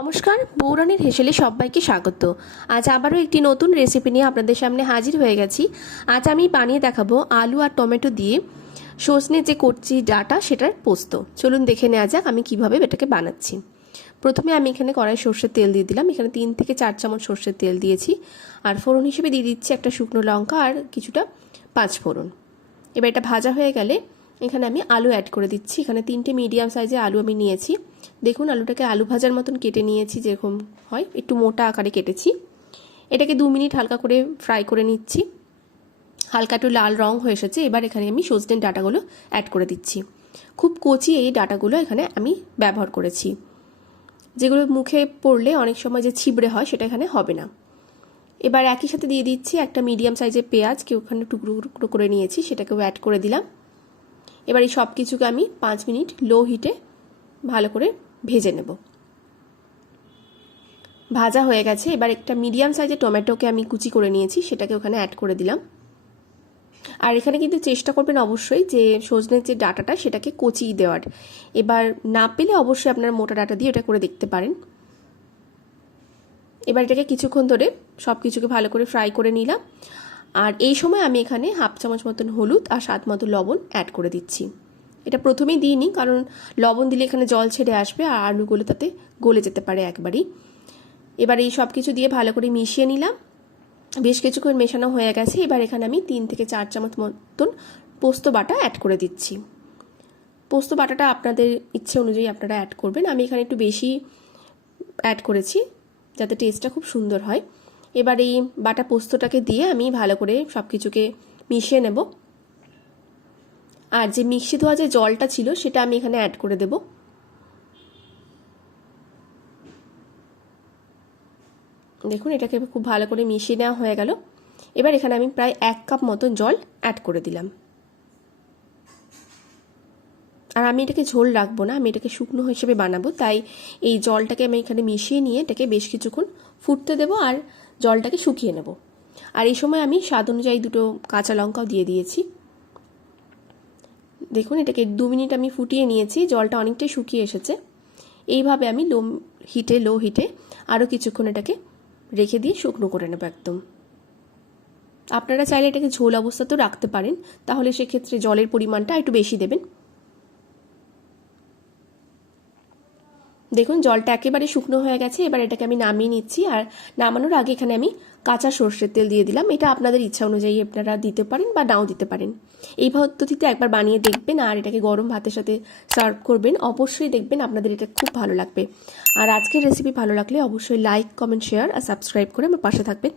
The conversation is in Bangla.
নমস্কার, বৌরানীর হেসেলে সবাইকে স্বাগত। আজ আবারও একটি নতুন রেসিপি নিয়ে আপনাদের সামনে হাজির হয়ে গেছি। আজ আমি বানিয়ে দেখাবো আলু আর টমেটো দিয়ে সজনে যে কচি ডাঁটা সেটার পোস্ত। চলুন দেখে নেওয়া যাক আমি কিভাবে এটাকে বানাচ্ছি। প্রথমে আমি এখানে কড়াই সর্ষের তেল দিয়ে দিলাম। এখানে 3 থেকে 4 চামচ সর্ষের তেল দিয়েছি। আর ফোড়ন হিসেবে দিয়ে দিচ্ছি একটা শুকনো লঙ্কা আর কিছুটা 5 ফোড়ন। এবার এটা ভাজা হয়ে গেলে এখানে আমি আলু অ্যাড করে দিচ্ছি। এখানে 3টে মিডিয়াম সাইজের আলু আমি নিয়েছি। দেখুন আলুটাকে আলু ভাজার মতন কেটে নিয়েছি, যেরকম হয় একটু মোটা আকারে কেটেছি। এটাকে 2 মিনিট হালকা করে ফ্রাই করে নিচ্ছি। হালকা একটু লাল রং হয়ে এসেছে। এবার এখানে আমি সজনের ডাঁটাগুলো অ্যাড করে দিচ্ছি। খুব কচি এই ডাঁটাগুলো এখানে আমি ব্যবহার করেছি, যেগুলো মুখে পড়লে অনেক সময় যে ছিবড়ে হয় সেটা এখানে হবে না। এবার একই সাথে দিয়ে দিচ্ছি একটা মিডিয়াম সাইজের পেঁয়াজ ওখানে টুকরো টুকরো করে নিয়েছি, সেটাকেও অ্যাড করে দিলাম। এবার এই সব কিছুকে আমি 5 মিনিট লো হিটে ভালো করে ভেজে নেব। ভাজা হয়ে গেছে। এবার একটা মিডিয়াম সাইজের টমেটোকে আমি কুচি করে নিয়েছি, সেটাকে ওখানে অ্যাড করে দিলাম। আর এখানে কিন্তু চেষ্টা করবেন অবশ্যই যে সজনের যে ডাঁটাটা সেটাকে কচি দেওয়ার। এবার না পেলে অবশ্যই আপনারা মোটা ডাঁটা দিয়ে এটা করে দেখতে পারেন। এবার এটাকে কিছুক্ষণ ধরে সব কিছুকে ভালো করে ফ্রাই করে নিলাম। আর এই সময় আমি এখানে হাফ চামচ মতন হলুদ আর স্বাদ মতো লবণ অ্যাড করে দিচ্ছি। এটা প্রথমেই দিইনি, কারণ লবণ দিলে এখানে জল ছেড়ে আসবে আর আলুগুলো তাতে গলে যেতে পারে একবারই। এবার এই সব কিছু দিয়ে ভালো করে মিশিয়ে নিলাম। বেশ কিছুক্ষণ মেশানো হয়ে গেছে। এবার এখানে আমি 3 থেকে 4 চামচ মতন পোস্ত বাটা অ্যাড করে দিচ্ছি। পোস্ত বাটাটা আপনাদের ইচ্ছে অনুযায়ী আপনারা অ্যাড করবেন। আমি এখানে একটু বেশি অ্যাড করেছি যাতে টেস্টটা খুব সুন্দর হয়। এবার এই বাটা পোস্তটাকে দিয়ে আমি ভালো করে সব কিছুকে মিশিয়ে নেব। আর যে মিক্সি ধোয়া যে জলটা ছিল সেটা আমি এখানে অ্যাড করে দেব। দেখুন এটাকে খুব ভালো করে মিশিয়ে নেওয়া হয়ে গেল। এবার এখানে আমি প্রায় 1 কাপ মতন জল অ্যাড করে দিলাম। আর আমি এটাকে ঝোল রাখবো না, আমি এটাকে শুকনো হিসেবে বানাবো, তাই এই জলটাকে আমি এখানে মিশিয়ে নিয়ে এটাকে বেশ কিছুক্ষণ ফুটতে দেবো আর জলটাকে শুকিয়ে নেব। আর এই সময় আমি স্বাদ অনুযায়ী 2টো কাঁচা লঙ্কাও দিয়ে দিয়েছি। দেখুন এটাকে 2 মিনিট আমি ফুটিয়ে নিয়েছি, জলটা অনেকটাই শুকিয়ে এসেছে। এইভাবে আমি লো হিটে আরও কিছুক্ষণ এটাকে রেখে দিয়ে শুকনো করে নেব একদম। আপনারা চাইলে এটাকে ঝোল অবস্থাতেও রাখতে পারেন, তাহলে সেক্ষেত্রে জলের পরিমাণটা একটু বেশি দেবেন। দেখুন জলটা একেবারে শুকনো হয়ে গেছে। এবার এটাকে আমি নামিয়ে নিচ্ছি। আর নামানোর আগে এখানে আমি কাঁচা সর্ষের তেল দিয়ে দিলাম। এটা আপনাদের ইচ্ছা অনুযায়ী আপনারা দিতে পারেন বা নাও দিতে পারেন। এই পদ্ধতিতে একবার বানিয়ে দেখবেন আর এটাকে গরম ভাতের সাথে সার্ভ করবেন। অবশ্যই দেখবেন আপনাদের এটা খুব ভালো লাগবে। আর আজকের রেসিপি ভালো লাগলে অবশ্যই লাইক, কমেন্ট, শেয়ার আর সাবস্ক্রাইব করে আমার পাশে থাকবেন।